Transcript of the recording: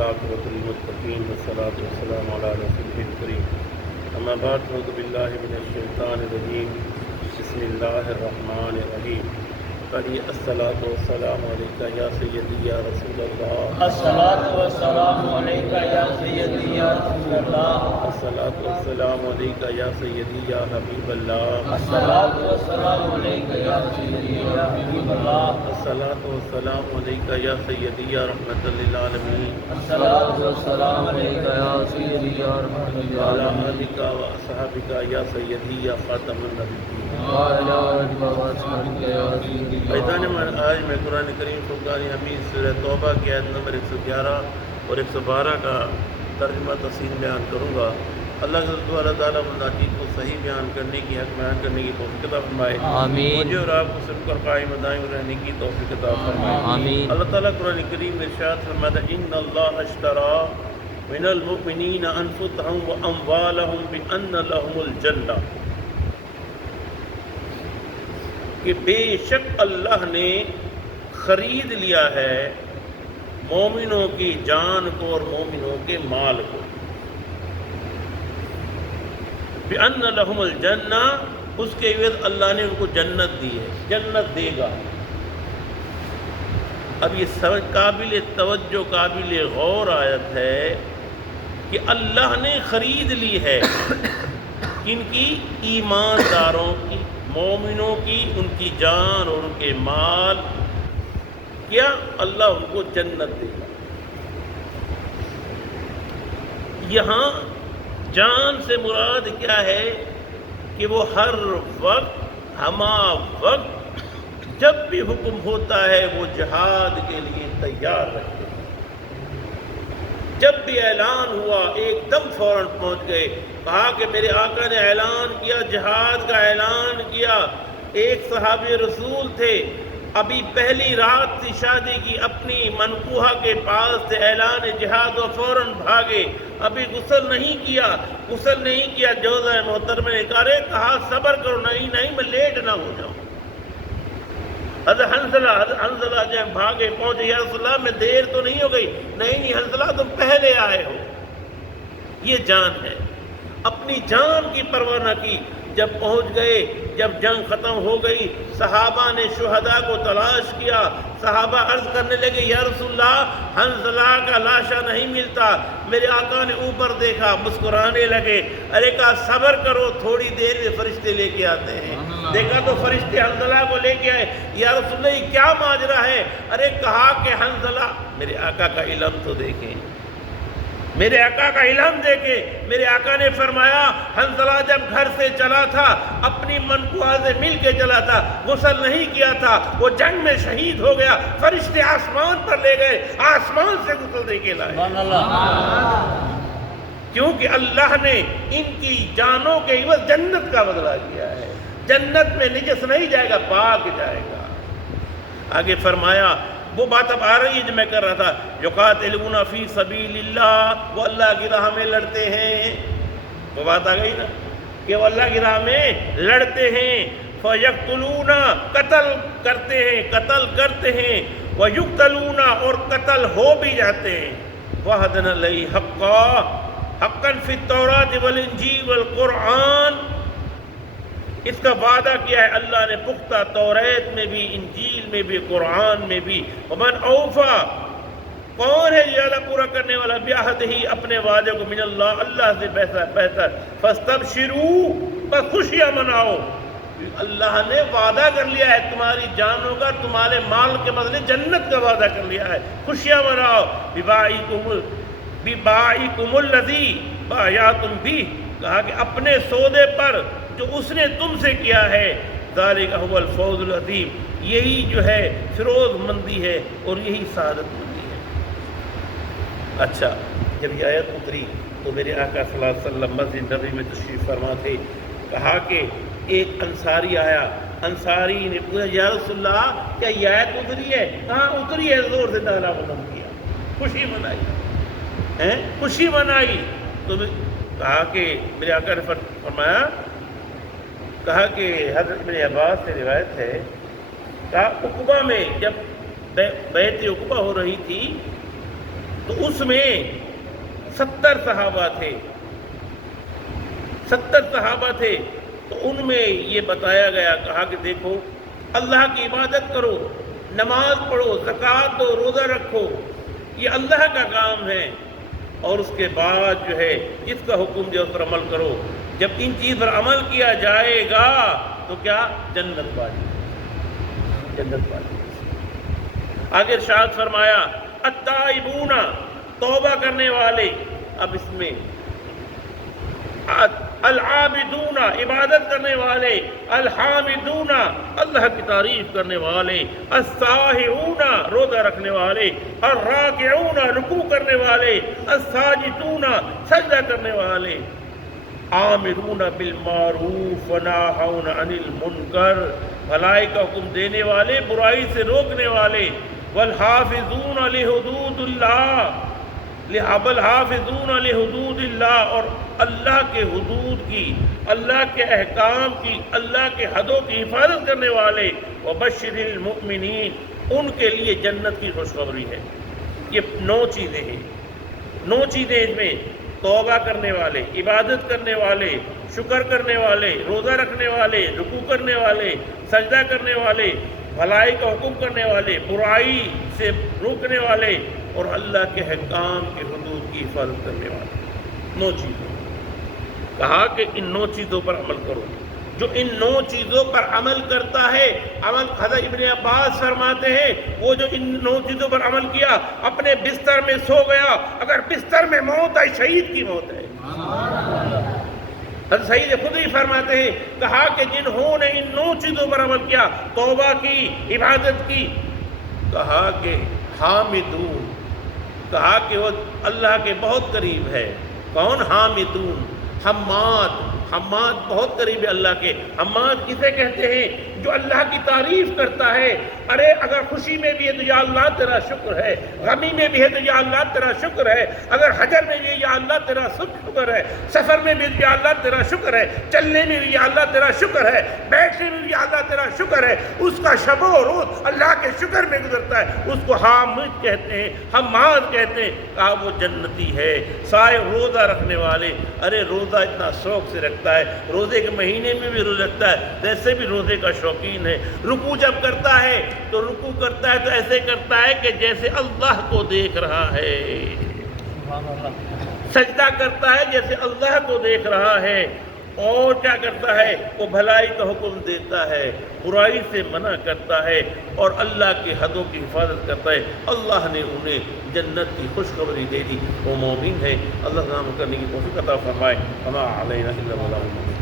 والعاقبۃ للمتقین والصلاۃ والسلام علی رسولہ الکریم اما بعد اعوذ باللہ من الشیطان الرجیم بسم اللہ الرحمن الرحیم الصلاۃ والسلام علیکہ یا سیدی یا رسول اللہ الصلاۃ والسلام علیکہ یا سیدی یا رسول اللہ الصلاۃ والسلام علیکہ یا سیدی یا حبیب اللہ الصلاۃ والسلام علیکہ یا سیدی یا حبیب اللہ الصلاۃ والسلام علیکہ یا سیدی یا رحمۃ للعالمین الصلاۃ والسلام علیکہ یا سیدی یا رحمۃ وعلی للعالمین آلک و اصحابک یا سیدی یا خاتم النبیین وعلی آلک و اصحابک یا سیدی یا فیضان من آج میں قرآن کریم فرقان حمید سورہ توبہ کی آیت نمبر 111 اور 112 کا ترجمہ تفصیل بیان کروں گا۔ اللہ کے اللہ تعالیٰ مناجات کو صحیح بیان کرنے کی حق بیان کرنے کی توفیق عطا فرمائے، آمین۔ مجھے اور آپ کو صرف پر قائم دائم رہنے کی توفیق عطا فرمائے، آمین۔ اللہ تعالیٰ قرآن کریم میں ارشاد فرماتا ہے ان اللہ اشترى من المؤمنین انفسهم واموالهم بان لهم الجنہ، کہ بے شک اللہ نے خرید لیا ہے مومنوں کی جان کو اور مومنوں کے مال کو، بِأَنَّ لَهُمُ الْجَنَّةَ، اس کے عوض اللہ نے ان کو جنت دی ہے، جنت دے گا۔ اب یہ قابل توجہ قابل غور آیت ہے کہ اللہ نے خرید لی ہے کن کی؟ ایمانداروں کی، مومنوں کی، ان کی جان اور ان کے مال، کیا اللہ ان کو جنت دے گا۔ یہاں جان سے مراد کیا ہے کہ وہ ہر وقت ہما وقت جب بھی حکم ہوتا ہے وہ جہاد کے لیے تیار رہتے ہیں، جب بھی اعلان ہوا ایک دم فوراً پہنچ گئے۔ کہا کہ میرے آقا نے اعلان کیا، جہاد کا اعلان کیا۔ ایک صحابی رسول تھے، ابھی پہلی رات تھی شادی کی، اپنی منقوہہ کے پاس تھے، اعلان جہاد و فوراً بھاگے، ابھی غسل نہیں کیا، جوزہ محترمہ نے کہا صبر کرو، نہیں میں لیٹ نہ ہو جاؤں۔ حضرت حنظلہ جب بھاگے پہنچے، یا رسول اللہ میں دیر تو نہیں ہو گئی؟ نہیں حنظلہ تم پہلے آئے ہو۔ یہ جان ہے، اپنی جان کی پرواہ نہ کی۔ جب پہنچ گئے، جب جنگ ختم ہو گئی، صحابہ نے شہداء کو تلاش کیا۔ صحابہ عرض کرنے لگے یا رسول اللہ حنظلہ کا لاشا نہیں ملتا۔ میرے آقا نے اوپر دیکھا، مسکرانے لگے، ارے کہا صبر کرو، تھوڑی دیر میں فرشتے لے کے آتے ہیں۔ دیکھا تو فرشتے حنظلہ کو لے کے آئے۔ یا رسول اللہ یہ کیا ماجرا ہے؟ ارے کہا کہ حنظلہ، میرے آقا کا علم تو دیکھیں، میرے آقا کا علم دیکھیں۔ میرے آقا نے فرمایا حنظلہ جب گھر سے چلا تھا، اپنی منقوہہ سے مل کے چلا تھا، غسل نہیں کیا تھا، وہ جنگ میں شہید ہو گیا۔ فرشتے آسمان پر لے گئے، آسمان سے غسل دے کے لائے، کیونکہ اللہ نے ان کی جانوں کے عوض جنت کا بدلہ کیا ہے۔ جنت میں نجس نہیں جائے گا، پاک جائے گا۔ آگے فرمایا، وہ بات اب آ رہی ہے جو میں کر رہا تھا، یقاتلون فی سبیل اللہ، وہ اللہ کی راہ میں لڑتے ہیں۔ وہ بات آ گئی نا کہ وہ اللہ کی راہ میں لڑتے ہیں۔ فیقتلون، قتل کرتے ہیں، ویقتلون، اور قتل ہو بھی جاتے ہیں۔ وعدنا علیہ حقا فی التوراۃ والانجیل والقرآن، اس کا وعدہ کیا ہے اللہ نے پختہ، توریت میں بھی، انجیل میں بھی، قرآن میں بھی۔ ومن اوفا، کون ہے زیادہ پورا کرنے والا؟ بعہدہ، اپنے وعدے کو، من اللہ، اللہ سے بہتر۔ فاستبشروا، بس خوشیاں مناؤ، اللہ نے وعدہ کر لیا ہے تمہاری جانوں کا، تمہارے مال کے بدلے جنت کا وعدہ کر لیا ہے، خوشیاں مناؤ۔ ببائعکم الذی بایعتم بہ، کہا کہ اپنے سودے پر جو اس نے تم سے کیا ہے، ذالک هو الفوز العظیم، یہی جو ہے فیروز مندی ہے اور یہی سعادت مندی ہے۔ اچھا، جب یہ آیت اتری تو میرے آقا صلی اللہ علیہ وسلم مسجد نبی میں تشریف فرما تھے۔ کہا کہ ایک انصاری آیا، انصاری نے پوچھا یا رسول اللہ کیا یہ آیت اتری ہے؟ کہاں اتری ہے؟ زور سے نعرہ بلند کیا، خوشی منائی۔ تو کہا کہ میرے آقا نے فرمایا، کہا کہ حضرت ابن عباس سے روایت ہے، کہا عقبہ میں جب بیعت عقبہ ہو رہی تھی تو اس میں 70 صحابہ تھے، 70 صحابہ تھے، تو ان میں یہ بتایا گیا، کہا کہ دیکھو اللہ کی عبادت کرو، نماز پڑھو، زکوٰۃ دو، روزہ رکھو، یہ اللہ کا کام ہے، اور اس کے بعد جو ہے جس کا حکم دے اس پر عمل کرو۔ جب ان چیز پر عمل کیا جائے گا تو کیا؟ جنت والی، جنت والی۔ آگے ارشاد فرمایا التائبون، توبہ کرنے والے، اب اس میں العابدون، عبادت کرنے والے، الحامدون، اللہ کی تعریف کرنے والے، الساہرون، روزہ رکھنے والے، الراکعون، رکوع کرنے والے، الساجدون، سجدہ کرنے والے، آمرون بالمعروف وناہون عن المنکر، بھلائی کا حکم دینے والے، برائی سے روکنے والے، والحافظون لحدود اللہ، والحافظون لحدود اللہ، اور اللہ کے حدود کی، اللہ کے احکام کی، اللہ کے حدوں کی حفاظت کرنے والے، وبشر المؤمنین، ان کے لیے جنت کی خوشخبری ہے۔ یہ 9 چیزیں ہیں، 9 چیزیں اس میں: توبہ کرنے والے، عبادت کرنے والے، شکر کرنے والے، روزہ رکھنے والے، رکوع کرنے والے، سجدہ کرنے والے، بھلائی کا حکم کرنے والے، برائی سے روکنے والے، اور اللہ کے احکام کے حدود کی حفاظت کرنے والے۔ 9 چیزیں کہا کہ ان 9 چیزوں پر عمل کرو۔ جو ان 9 چیزوں پر عمل کرتا ہے، عمل، حضرت ابن عباس فرماتے ہیں وہ جو ان 9 چیزوں پر عمل کیا، اپنے بستر میں سو گیا، اگر بستر میں موت آئی شہید کی موت ہے۔ حضرت سعید خدری فرماتے ہیں، کہا کہ جنہوں نے ان 9 چیزوں پر عمل کیا، توبہ کی، عبادت کی، کہا کہ حامدون، کہا کہ وہ اللہ کے بہت قریب ہے۔ کون؟ حامدون، حماد، حماد بہت قریب ہے اللہ کے۔ حماد کسے کہتے ہیں؟ جو اللہ کی تعریف کرتا ہے، ارے اگر خوشی میں بھی ہے تو یا اللہ تیرا شکر ہے، غمی میں بھی ہے تو یا اللہ تیرا شکر ہے، اگر حجر میں بھی ہے یا اللہ تیرا شکر ہے، سفر میں بھی یا اللہ تیرا شکر ہے، چلنے میں بھی یا اللہ تیرا شکر ہے، بیٹھنے میں بھی یا اللہ تیرا شکر ہے، اس کا شب و روز اللہ کے شکر میں گزرتا ہے، اس کو حامد کہتے ہیں، حماد کہتے ہیں۔ کہا وہ جنتی ہے۔ سائے روزہ رکھنے والے، ارے روزہ اتنا شوق سے رکھتا ہے، روزے کے مہینے میں بھی روزہ رکھتا ہے، ویسے بھی روزے کا شوقین ہے۔ رکوع جب کرتا ہے تو رکوع کرتا ہے تو ایسے کرتا ہے کہ جیسے اللہ کو دیکھ رہا ہے، سجدہ کرتا ہے جیسے اللہ کو دیکھ رہا ہے، اور کیا کرتا ہے؟ وہ بھلائی کا حکم دیتا ہے، برائی سے منع کرتا ہے، اور اللہ کی حدوں کی حفاظت کرتا ہے۔ اللہ نے انہیں جنت کی خوشخبری دے دی، وہ مومن ہے۔ اللہ نام کرنے کی توفیق عطا فرمائے۔ وما علینا الا البلاغ المبین۔